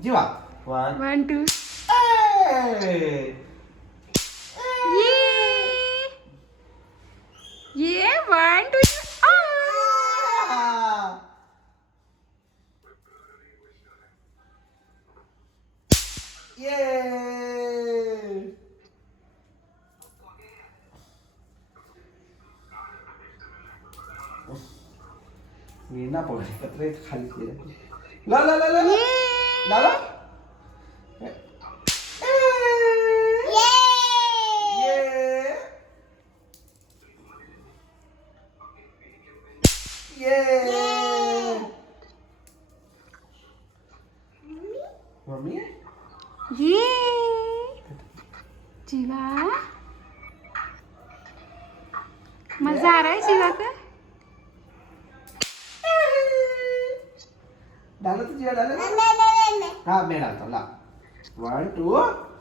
जीवा 1 1 2 ये 1 2 मी ना पकड पत्र खाली केलं ला ला ला ला ला ला मम्मी ये जीवा मजा आ रहा है जीवा का डाला तुझी डाला हाँ मैं डालता हूँ ला 1 2